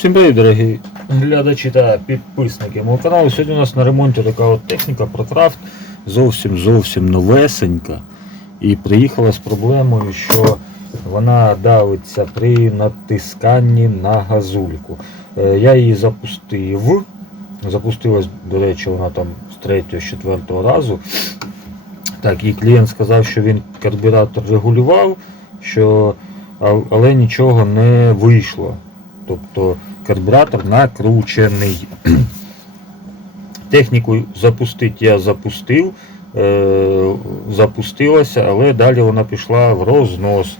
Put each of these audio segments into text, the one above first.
Всім привіт, дорогі глядачі та підписники мого каналу. Сьогодні у нас на ремонті така от техніка ProCraft, зовсім зовсім новесенька. І приїхала з проблемою, що вона давиться при натисканні на газульку. Е, Я її запустив. Запустилась, до речі, вона там з 3-4 разу. Так, і клієнт сказав, що він карбюратор регулював, що, але нічого не вийшло. Тобто карбюратор накручений. Техніку запустити я запустив, е, запустилася, але далі вона пішла в рознос.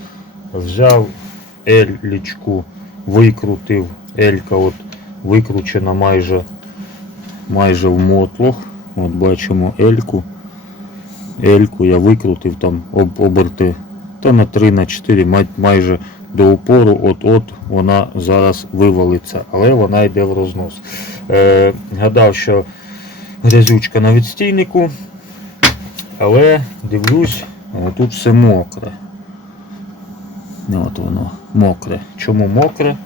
Взяв елічку, викрутив, елька от викручена майже, майже в мотлох. От бачимо ельку. Ельку я викрутив там об, оберти та на 3 на 4 май- майже до упору, от-от вона зараз вивалиться, але вона йде в рознос. Е, гадав, що грязючка на відстійнику, але дивлюсь, е, тут все мокре. От воно мокре. Чому мокре?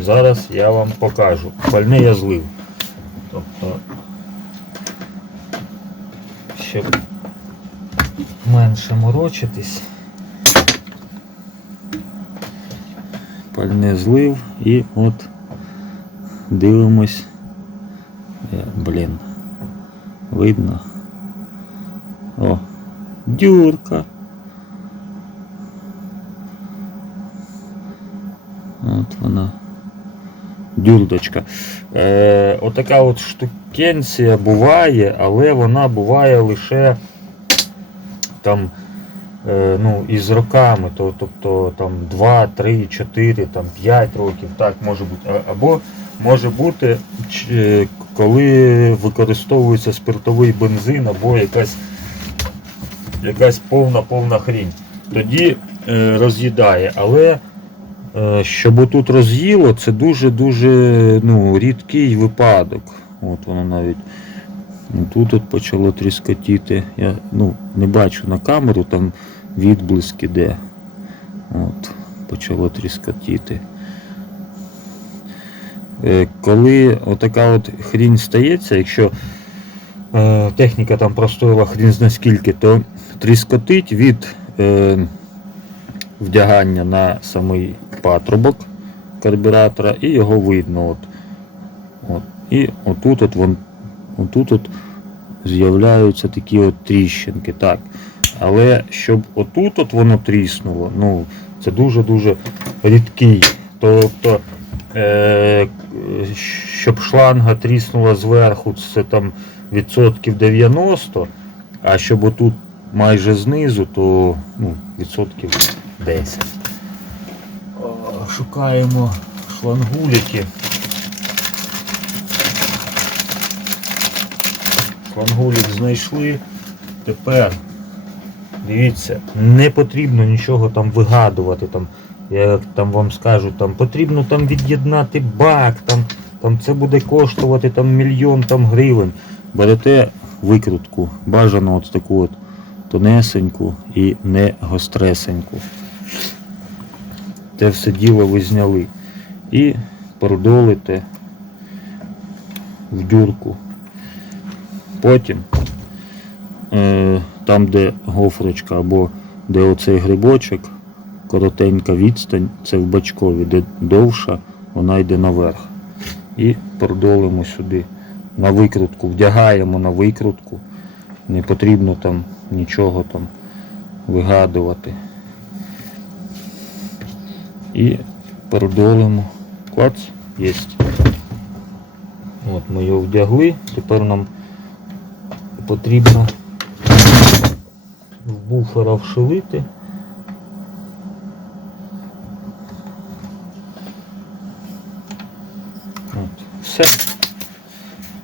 Зараз я вам покажу. Пальне я злив. Тобто, щоб менше морочитись. Пальне злив і от дивимось. Е, Блін. Видно. О, дюрка. От вона. Дюрдочка. Е, отака от штукенція буває, але вона буває лише там ну, із роками, то, тобто там 2, 3, 4, там 5 років, так може бути. Або може бути, е, коли використовується спиртовий бензин або якась, якась повна повна хрінь. Тоді е, роз'їдає. Але е, щоб отут роз'їло, це дуже-дуже ну, рідкий випадок. От воно навіть Тут от почало тріскотіти. Я ну, не бачу на камеру, там відблиск іде. От, почало тріскотіти. Е, Коли отака от хрінь стається, якщо е, техніка там простояла хрін зна скільки, то тріскотить від е, вдягання на самий патрубок карбюратора і його видно. От. От. І отут от Отут от з'являються такі от тріщинки. Так. Але щоб отут от воно тріснуло, ну, це дуже-дуже рідкий. Тобто, е, щоб шланга тріснула зверху, це там відсотків 90, а щоб отут майже знизу, то ну, відсотків 10. Шукаємо шлангуліки. Шлангулік знайшли. Тепер дивіться, не потрібно нічого там вигадувати. Там, я там вам скажу, там потрібно там від'єднати бак, там, там це буде коштувати там мільйон там гривень. Берете викрутку, бажано от таку от тонесеньку і не гостресеньку. Те все діло ви зняли. І продолите в дюрку. Потім там, де гофрочка або де оцей грибочок, коротенька відстань, це в бачкові, де довша, вона йде наверх. І продолимо сюди на викрутку, вдягаємо на викрутку. Не потрібно там нічого там вигадувати. І продолимо. Клац, єсть. От ми його вдягли. Тепер нам потрібно буфера вшивити. Все.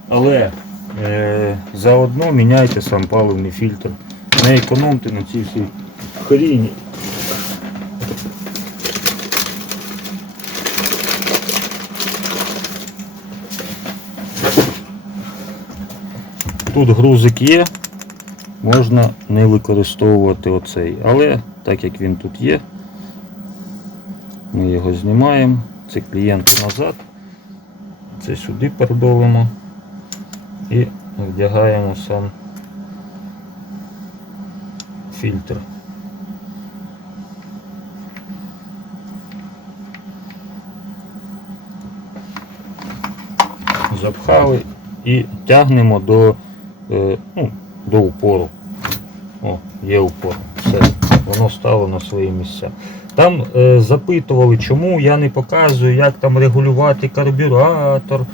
Але е, заодно міняйте сам паливний фільтр. Не економте на цій всій хріні. Тут грузик є, можна не використовувати оцей. Але так як він тут є, ми його знімаємо, це клієнту назад це сюди передолимо і вдягаємо сам фільтр. Запхали і тягнемо до, е, ну, до упору. О, є упор. Все, воно стало на свої місця. Там е, запитували, чому я не показую, як там регулювати карбюратор.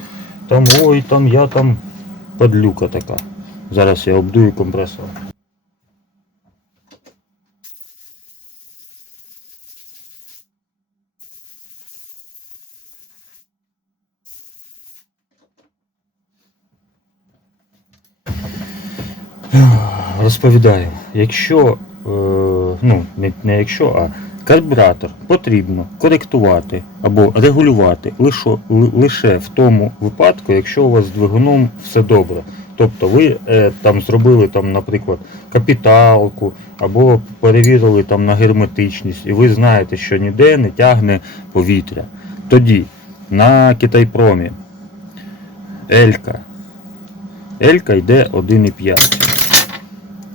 Там ой, там я там падлюка така. Зараз я обдую компресор. Розповідаю, якщо, е, ну не, якщо, а карбюратор потрібно коректувати або регулювати лише, лише в тому випадку, якщо у вас з двигуном все добре. Тобто ви е, там зробили, там, наприклад, капіталку або перевірили там на герметичність, і ви знаєте, що ніде не тягне повітря. Тоді на Китайпромі Елька. Елька йде 1,5.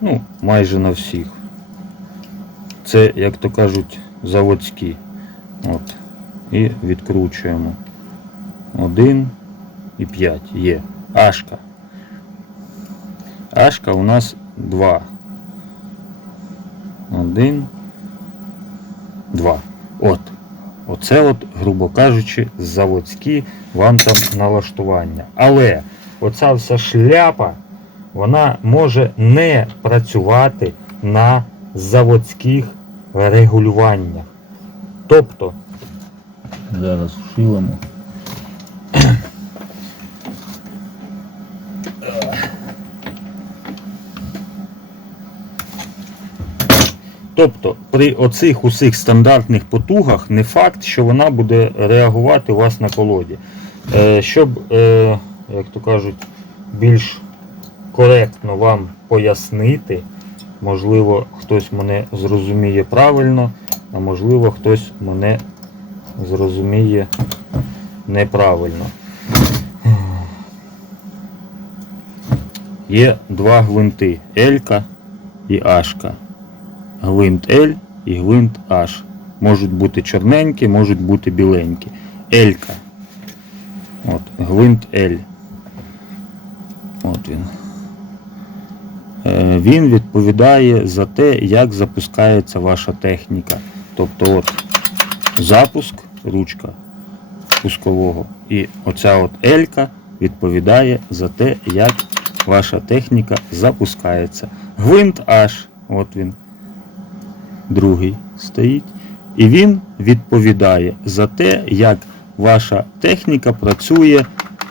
Ну, майже на всіх. Це, як то кажуть, заводські. От. І відкручуємо. 1 і 5 є. Ашка. Ашка у нас 2. 1. 2. От. Оце от, грубо кажучи, заводські вам там налаштування. Але оця вся шляпа, вона може не працювати на заводських регулюваннях. Тобто, зараз вшилимо. Тобто при оцих усіх стандартних потугах не факт, що вона буде реагувати у вас на колоді. Е, щоб, е, як то кажуть, більш коректно вам пояснити, можливо, хтось мене зрозуміє правильно, а можливо, хтось мене зрозуміє неправильно. Є два гвинти Елька і Ашка гвинт L і гвинт H. Можуть бути чорненькі, можуть бути біленькі. Елька. От, гвинт L. От він. Е, Він відповідає за те, як запускається ваша техніка. Тобто от запуск, ручка пускового. І оця от Елька відповідає за те, як ваша техніка запускається. Гвинт H, от він другий стоїть. І він відповідає за те, як ваша техніка працює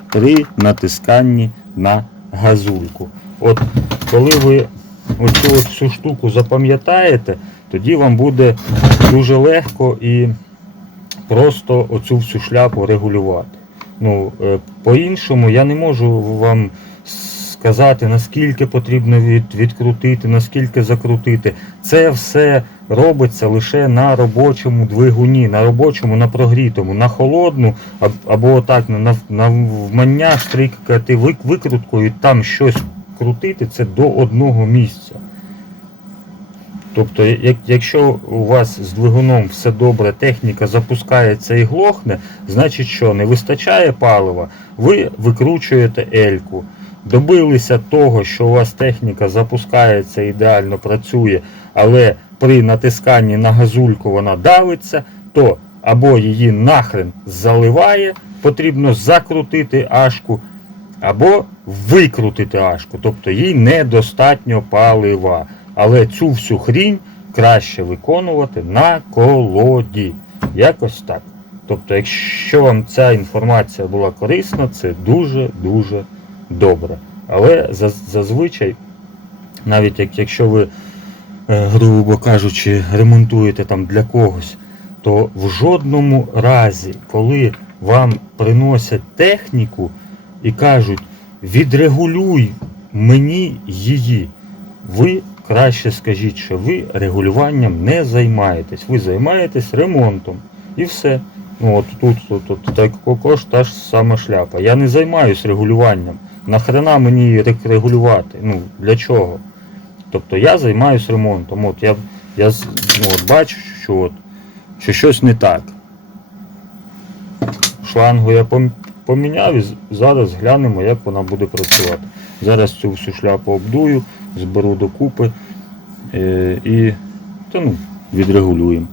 при натисканні на газульку. От коли ви оцю от всю штуку запам'ятаєте, тоді вам буде дуже легко і просто оцю всю шляпу регулювати. Ну, е, по-іншому я не можу вам сказати, наскільки потрібно від, відкрутити, наскільки закрутити. Це все робиться лише на робочому двигуні, на робочому, на прогрітому, на холодну, або так, на, на вмання штрикати викруткою там щось крутити, це до одного місця. Тобто, якщо у вас з двигуном все добре, техніка запускається і глохне, значить що, не вистачає палива, ви викручуєте ельку. Добилися того, що у вас техніка запускається, ідеально працює, але при натисканні на газульку вона давиться, то або її нахрен заливає, потрібно закрутити ашку, або викрутити ашку, тобто їй недостатньо палива. Але цю всю хрінь краще виконувати на колоді. Якось так. Тобто, якщо вам ця інформація була корисна, це дуже-дуже добре. Але зазвичай, навіть якщо ви, е, грубо кажучи, ремонтуєте там для когось, то в жодному разі, коли вам приносять техніку і кажуть, відрегулюй мені її, ви краще скажіть, що ви регулюванням не займаєтесь, ви займаєтесь ремонтом. І все. Ну от тут, тут, тут також та ж сама шляпа. Я не займаюсь регулюванням. Нахрена мені рек- регулювати? Ну, для чого? Тобто я займаюсь ремонтом. От я, я ну, от бачу, що, от, що щось не так. Шлангу я поміняв і зараз глянемо, як вона буде працювати. Зараз цю всю шляпу обдую, зберу докупи е, і та, ну, відрегулюємо.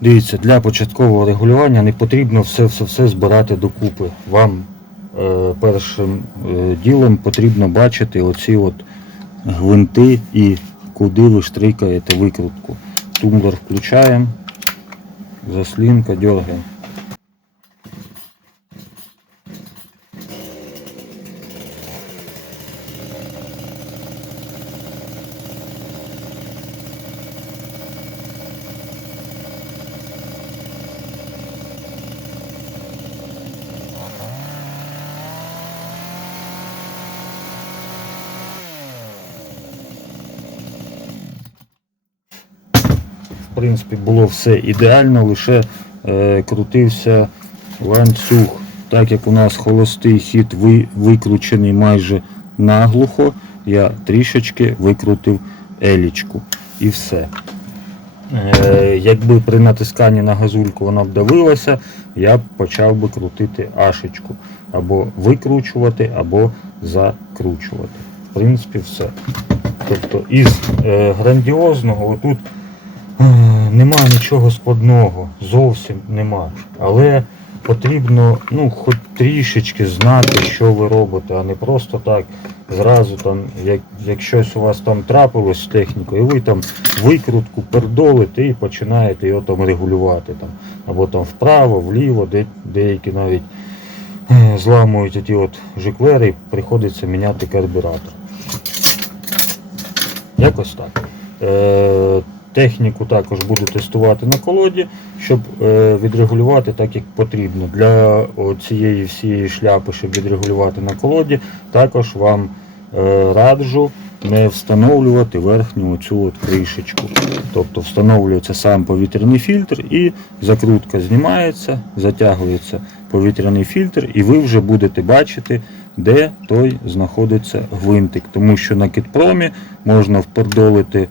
Дивіться, для початкового регулювання не потрібно все-все-все збирати докупи. Вам е, першим е, ділом потрібно бачити оці от гвинти і куди ви штрикаєте викрутку. Тумблер включаємо, заслінка дергаємо. Принципі, було все ідеально, лише е, крутився ланцюг. Так як у нас холостий хід ви, викручений майже наглухо, я трішечки викрутив елічку і все. Е, якби при натисканні на газульку вона б давилася, я б почав би крутити ашечку. Або викручувати, або закручувати. В принципі, все. Тобто із е, грандіозного отут нема нічого складного, зовсім нема. Але потрібно ну, хоч трішечки знати, що ви робите, а не просто так зразу там, як, як щось у вас там трапилось з технікою, і ви там викрутку пердолите і починаєте його там регулювати. Там, або там вправо, вліво, де, деякі навіть е, зламують ті от жиклери, і приходиться міняти карбюратор. Якось так. Е, техніку також буду тестувати на колоді, щоб е, відрегулювати так, як потрібно. Для цієї всієї шляпи, щоб відрегулювати на колоді, також вам е, раджу не встановлювати верхню оцю от кришечку. Тобто встановлюється сам повітряний фільтр і закрутка знімається, затягується повітряний фільтр, і ви вже будете бачити, де той знаходиться гвинтик. Тому що на кітпромі можна впердолити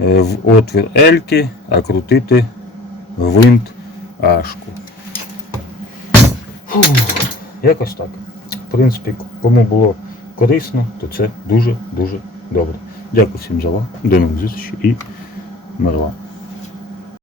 в отвір ельки, а крутити винт ашку. Якось так. В принципі, кому було корисно, то це дуже-дуже добре. Дякую всім за увагу. До нових зустрічей і мир вам.